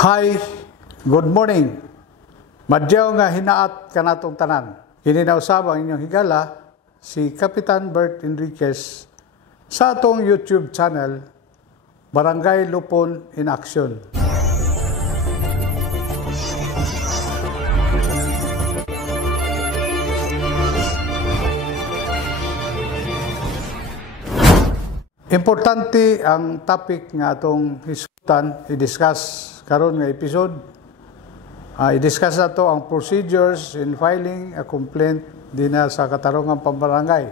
Hi, good morning. Madyaw nga hinaat kanatong tanan. Hininausab ang inyong higala si Kapitan Bert Enriquez sa atong YouTube channel Barangay Lupon in Action. Importante ang topic nga atong hisgutan i-discuss karon nga episode. I-discuss nato ang procedures in filing a complaint dinha sa katarungan pambarangay.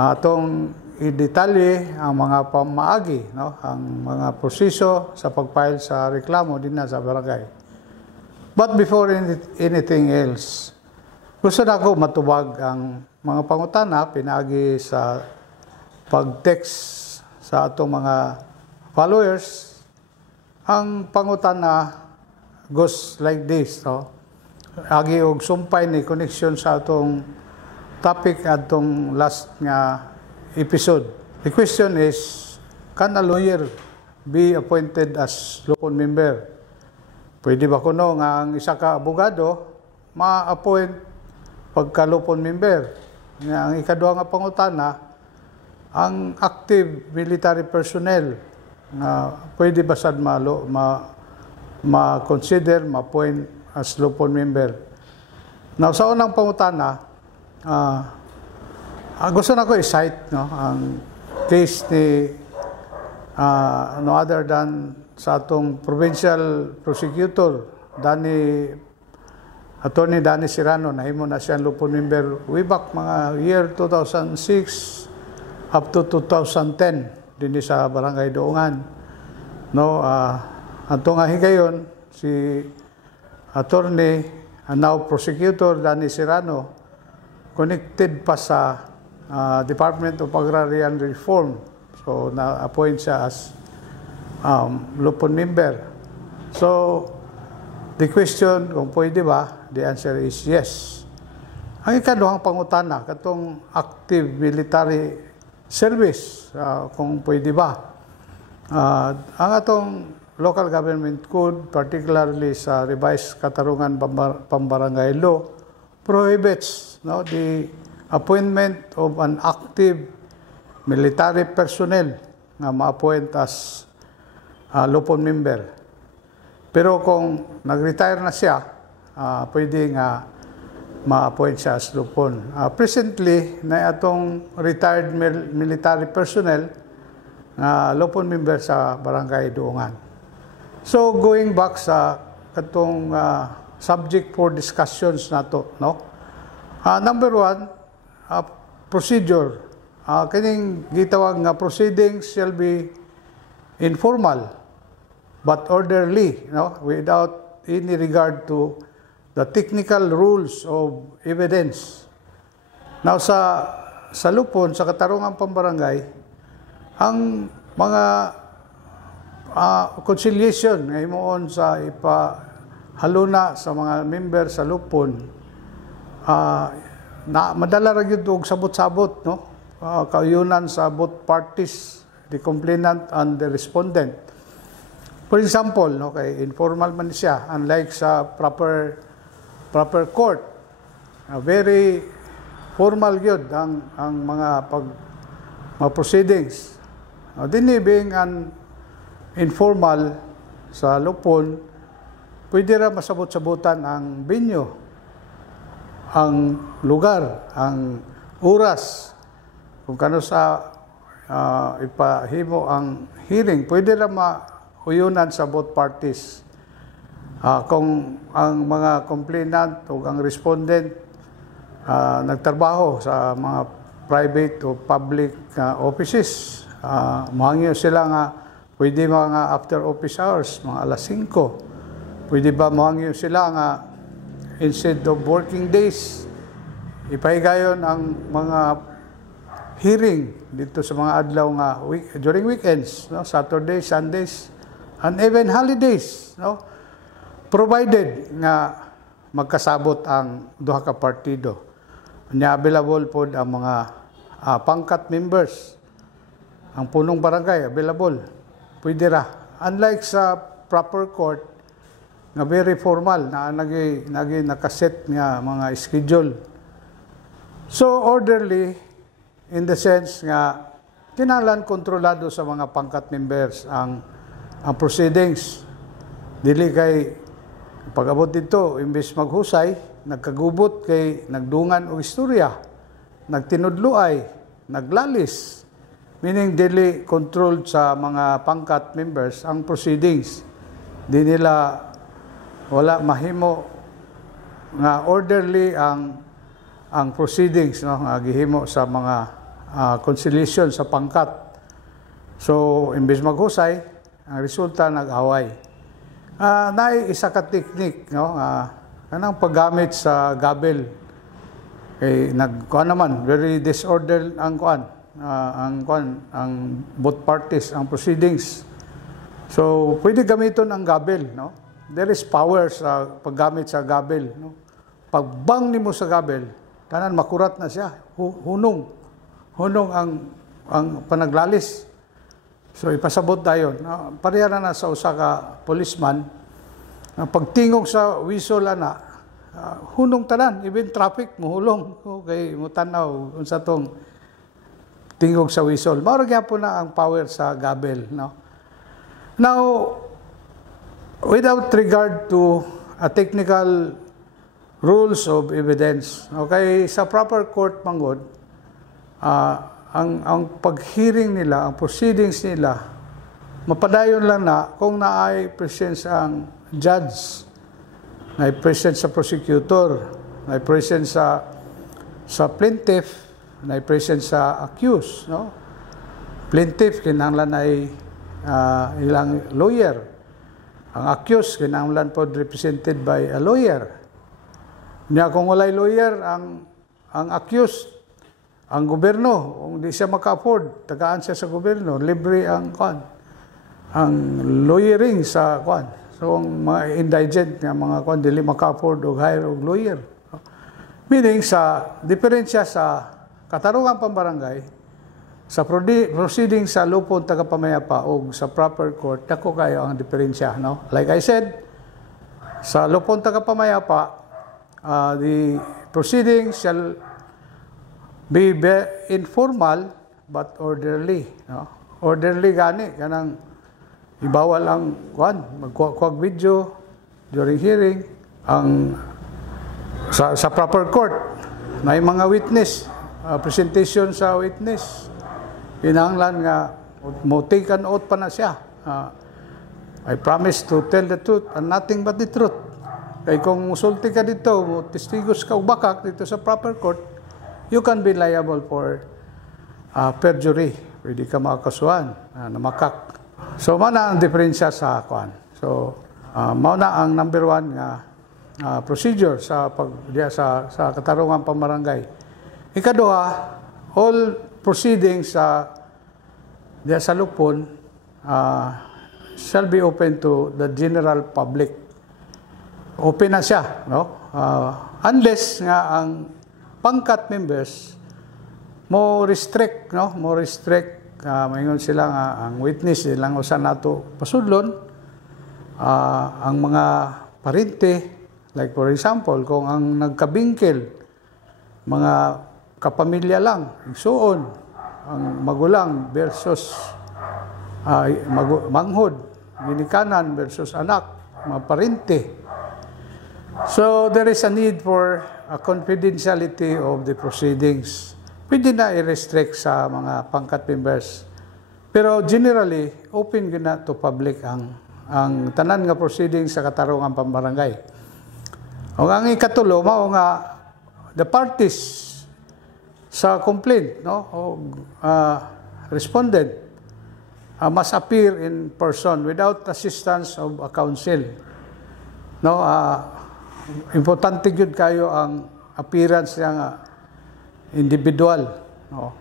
Atong i-detalye ang mga pamaagi, no? Ang mga proseso sa pag-file sa reklamo dinha sa barangay. But before anything else, gusto nako matubag ang mga pangutana pinaagi sa pag-text sa atong mga followers. Ang pangutana goes like this, no? Agi og sumpay ni connection sa atong topic atong last nga episode. The question is, can a lawyer be appointed as Lupon member? Pwede ba kuno nga ang isa ka abogado ma-appoint pagka Lupon member? Nga ang ikaduha nga pangutana, ang active military personnel na pwede ba sad ma-consider, ma-appoint as Lupon member. Now, sa unang pangutana, gusto na ko i-cite, no, ang case ni no other than sa atong provincial prosecutor, Attorney Danny Serrano. Nahimo na siyang Lupon member way back mga year 2006 up to 2010. Din sa Barangay Doongan. No, ato nga higayon si Attorney now Prosecutor Danny Serrano connected pa sa Department of Agrarian Reform. So na-appoint siya as Lupon member. So the question kung pwede ba, the answer is yes. Ang ikaduhang pangutana katong active military service, kung pwede ba. Ang atong local government code, particularly sa revised katarungan pambarangay law, prohibits, no, the appointment of an active military personnel na ma-appoint as Lupon member. Pero kung nag-retire na siya, pwede nga ma-appoint siya as Lupon. Presently, na atong retired military personnel na Lupon member sa Barangay Doongan. So, going back sa katong subject for discussions nato, no? Number one, procedure. Kining gitawag nga proceedings shall be informal but orderly, no? Without any regard to the technical rules of evidence. Now, sa Lupon, sa katarungan pambarangay, ang mga conciliation nga himuon sa ipahaluna sa mga member sa Lupon, madala ra gyud og sabot-sabot, no? Kauyunan sa both parties, the complainant and the respondent. For example, no, kay informal man siya, unlike sa proper court, very formal yun ang mga proceedings. Dini being an informal sa Lupon, pwede ra masabot-sabutan ang venue, ang lugar, ang oras, kung kano sa ipahimo ang hearing, pwede ra mauyunan sa both parties. Kung ang mga complainant o ang respondent nagtrabaho sa mga private o public offices, mahangyo sila nga pwede mga after office hours, mga alas 5. Pwede ba mahangyo sila nga instead of working days, ipahigayon ang mga hearing dito sa mga adlaw nga during weekends, no? Saturdays, Sundays, and even holidays, no? Provided nga magkasabot ang duha ka partido. Nya available pod ang mga pangkat members. Ang punong barangay available. Pwede ra. Unlike sa proper court nga very formal na nakaset nga mga schedule. So orderly in the sense nga kinahanglan kontrolado sa mga pangkat members ang proceedings. Dili kay pag-abot dito imbes maghusay, nagkagubot kay nagdungan og istorya, nagtinudluay, naglalis. Meaning dili controlled sa mga pangkat members ang proceedings. Di nila wala mahimo nga orderly ang proceedings, no, nga gihimo sa mga conciliation sa pangkat. So imbes maghusay, ang resulta nag-away. Naay isa ka technique, no, kanang paggamit sa gabel kay nagkuan naman very disordered ang both parties ang proceedings. So pwede gamiton ang gabel, no. There is power sa paggamit sa gabel, no. Pagbang nimo sa gabel, tanan makurat na siya, hunong ang panaglalis. So ipasabot dayon, pareha na sa usa ka policeman, pagtingog sa whistle ana, hunong tanan, even traffic mohulong, okay, mutanaw unsa tong tingog sa whistle. Mao ra gyapon na ang power sa gabel, no. Now, without regard to a technical rules of evidence, okay, sa proper court manggod, ang pag-hearing nila, ang proceedings nila, mapadayon lang na kung naay presence ang judge, naay presence sa prosecutor, naay presence sa plaintiff, naay presence sa accused, no? Plaintiff kinahanglan ay ilang lawyer. Ang accused kinahanglan pod represented by a lawyer. Nya kung walay lawyer ang accused, ang gobyerno, kung di siya maka-afford, tagaan siya sa gobyerno, libre ang lawyering sa kwan. So ang mga indigent nga mga kwan dili maka-afford og hire og lawyer. Meaning sa diferensya sa katarungan pambarangay, sa proceeding sa lupon tagapamayapa o sa proper court, dako kayo ang diferensya, no? Like I said, sa lupon tagapamayapa, the proceedings shall be informal but orderly, no? Orderly gani kanang ibawal ang kwan magkuwag video during hearing ang sa proper court. May mga witness, presentation sa witness. Kinahanglan nga mo take an oath pa na siya. I promise to tell the truth and nothing but the truth. Kaya kung musulti ka dito, testigos ka o bakak dito sa proper court, you can be liable for perjury. Pwede ka makakasuhan na makak. So, mana ang diferensya sa kuan. So, mauna ang number one nga procedure sa katarungan pambarangay. Ikaduha, all proceedings sa lupon shall be open to the general public. Open na siya, no? Unless nga ang pangkat members mo restrict, no? Mo restrict, maingon sila nga ang witness ilang usa nato pasudlon, ang mga parente, like for example, kung ang nagkabingkel mga kapamilya lang, igsuon, ang magulang versus manghod, ginikanan versus anak, mga parente. So there is a need for a confidentiality of the proceedings. Pwede na i-restrict sa mga pangkat members. Pero generally, open gina to public ang tanan nga proceedings sa katarungan pambarangay. O ang ikatulo, mao nga the parties sa complaint, no, o respondent must appear in person without assistance of a counsel. No, importante gyud kayo ang appearance nga individual, no.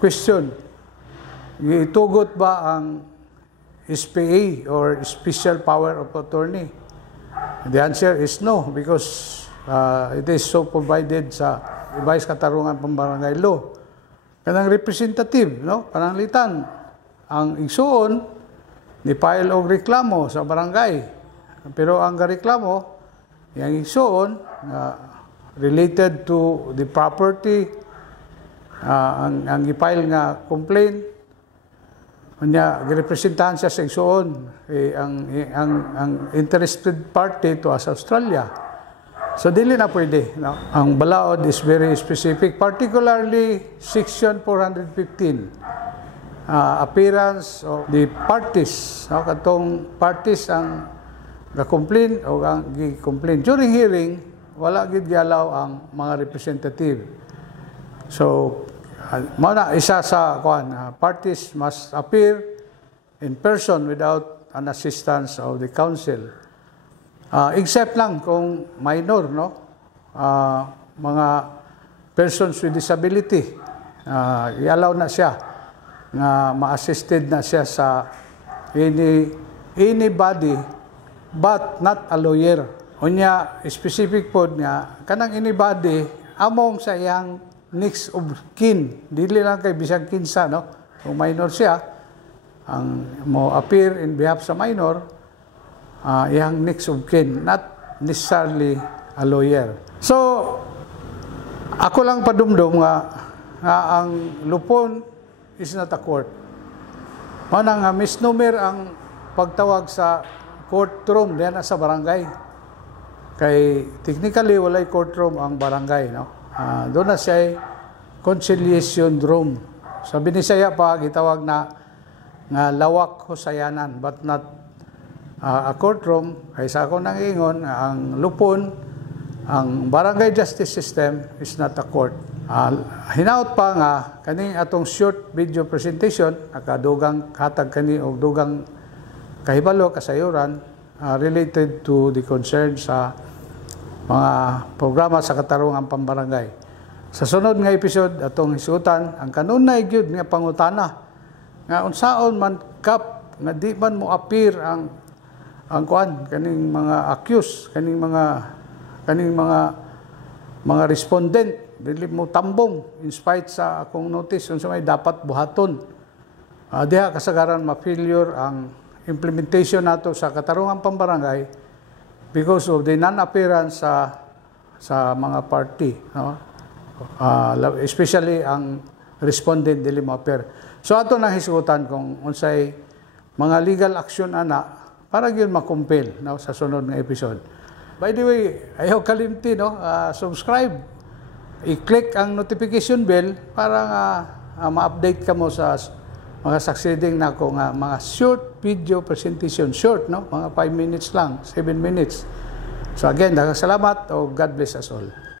Question, itugot ba ang SPA or Special Power of Attorney? The answer is no, because it is so provided sa Revised Katarungan Pambarangay Law. Kanang representative, no, pananglitan ang igsuon ni-file og reklamo sa barangay. Pero ang reklamo, yang igsoon, related to the property, ang i-file nga complaint, kanya girepresentahan siya sa igsoon, ang interested party to as Australia. So dili na pwede. No? Ang balaod is very specific, particularly Section 415, appearance of the parties. No? Katong parties ang ga-complain o ang gi-complain. During hearing, wala gid gialaw ang mga representative. So, muna isa sa parties must appear in person without an assistance of the counsel. Except lang kung minor, no? Mga persons with disability, i-allow na siya na ma-assisted na siya sa anybody but not a lawyer. Unya specific pod nga kanang anybody among sa iyang next of kin, dili lang kay bisag kinsa, no? Kung minor siya, ang mo appear in behalf sa minor, iyang next of kin, not necessarily a lawyer. So, ako lang padumdum nga ang lupon is not a court. Manang misnomer ang pagtawag sa courtroom diyan sa barangay. Kay technically walay courtroom ang barangay, no? Doon na siya conciliation room. Sa Binisaya pa gitawag na lawak husayanan, but not a courtroom. Kaysa ako nang ingon, ang lupon, ang barangay justice system is not a court. Hinaut pa nga kaning atong short video presentation, nakadugang hatag kani og dugang kahibalo kasayuran related to the concern sa mga programa sa katarungang pambarangay. Sa sunod nga episode atong hisutan ang kanunay gyud nga pangutana nga unsaon man kap nga di man mo appear ang kaning mga accused, kaning mga respondent, dili mo tambong in spite sa akong notice unsa may dapat buhaton. Diha kasagaran ma-failure ang implementation nato sa katarungang pambarangay because of the non-appearance sa mga party, no? Especially ang respondent dili mo appear. So ato nang hisutan kung unsay mga legal action ana para gyud ma-compel, no, sa sunod nga episode. By the way, ayaw kalimti, no, subscribe, i-click ang notification bell para ma-update ka mo sa mga succeeding na ko nga mga short video presentation, short, no, mga 5 minutes lang, 7 minutes. So again, salamat o God bless us all.